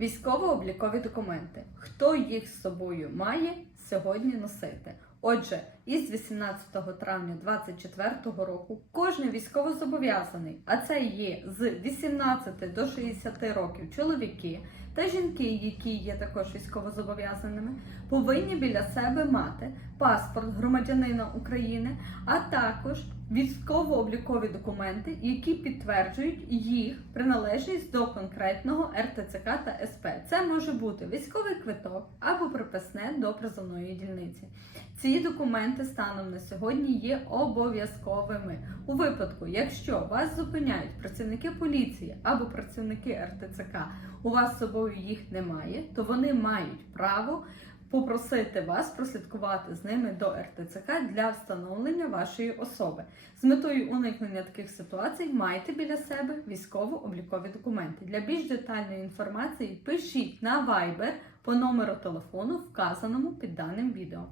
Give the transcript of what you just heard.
Військово-облікові документи. Хто їх з собою має сьогодні носити? Отже, із 18 травня 2024 року кожен військовозобов'язаний, а це є з 18 до 60 років чоловіки та жінки, які є також військовозобов'язаними, повинні біля себе мати паспорт громадянина України, а також військово-облікові документи, які підтверджують їх приналежність до конкретного РТЦК та СП. Це може бути військовий квиток або приписне до призовної дільниці. Ці документи станом на сьогодні є обов'язковими. У випадку, якщо вас зупиняють працівники поліції або працівники РТЦК, у вас з собою їх немає, то вони мають право попросити вас прослідкувати з ними до РТЦК для встановлення вашої особи. З метою уникнення таких ситуацій майте біля себе військово-облікові документи. Для більш детальної інформації пишіть на Viber по номеру телефону, вказаному під даним відео.